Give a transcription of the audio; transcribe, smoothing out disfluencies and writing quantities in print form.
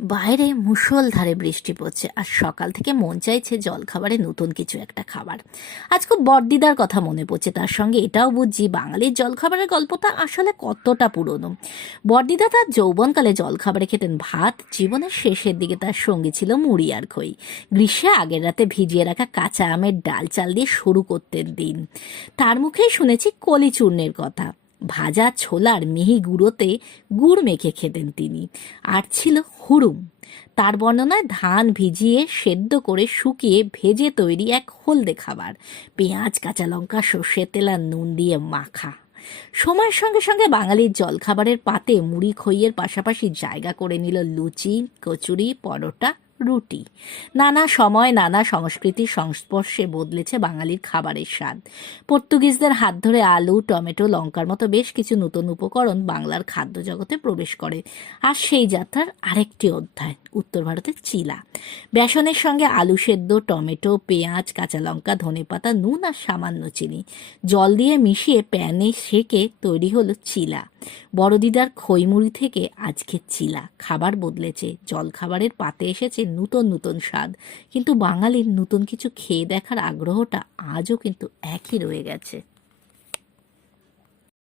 বাইরে মুষলধারে বৃষ্টি পড়ছে আর সকাল থেকে মন চাইছে জলখাবারে নতুন কিছু একটা খাবার। আজ খুব বড়দিদার কথা মনে পড়ছে, তার সঙ্গে এটাও বুঝছি বাঙালির জলখাবারের গল্পটা আসলে কতটা পুরনো। বড়দিদা তার যৌবনকালে জলখাবারে খেতেন ভাত, জীবনের শেষের দিকে তার সঙ্গী ছিল মুড়ি আর খই। গ্রীষ্মে আগের রাতে ভিজিয়ে রাখা কাঁচা আমের ডাল চাল দিয়ে শুরু করতেন দিন। তার মুখেই শুনেছি কলি চূর্ণের কথা। ভাজা ছোলার মিহি গুঁড়োতে গুড় মেখে খেতেন তিনি। আর ছিল হুড়ুম। তার বর্ণনায় ধান ভিজিয়ে সেদ্ধ করে শুকিয়ে ভেজে তৈরি এক হলদে খাবার, পেঁয়াজ, কাঁচা লঙ্কা, সর্ষের তেল আর নুন দিয়ে মাখা। সময়ের সঙ্গে সঙ্গে বাঙালির জলখাবারের পাতে মুড়ি খইয়ের পাশাপাশি জায়গা করে নিল লুচি, কচুরি, পরোটা, রুটি। নানা সময় নানা সংস্কৃতির সংস্পর্শে বদলেছে বাঙালির খাবারের স্বাদ। পর্তুগিজদের হাত ধরে আলু, টমেটো, লঙ্কার মতো বেশ কিছু নতুন উপকরণ বাংলার খাদ্য জগতে প্রবেশ করে। আর সেই যাত্রার আরেকটি অধ্যায় উত্তর ভারতের চিলা। বেসনের সঙ্গে আলু সেদ্ধ, টমেটো, পেঁয়াজ, কাঁচা লঙ্কা, ধনেপাতা, নুন আর সামান্য চিনি জল দিয়ে মিশিয়ে প্যানে সেকে তৈরি হলো চিলা। বড়দিদার খইমুড়ি থেকে আজকের চিলা। খাবার বদলেছে, জলখাবারের পাতে এসেছে নতুন নতুন স্বাদ, কিন্তু বাঙালির নতুন কিছু খেয়ে দেখার আগ্রহটা আজও কিন্তু একই রয়ে গেছে।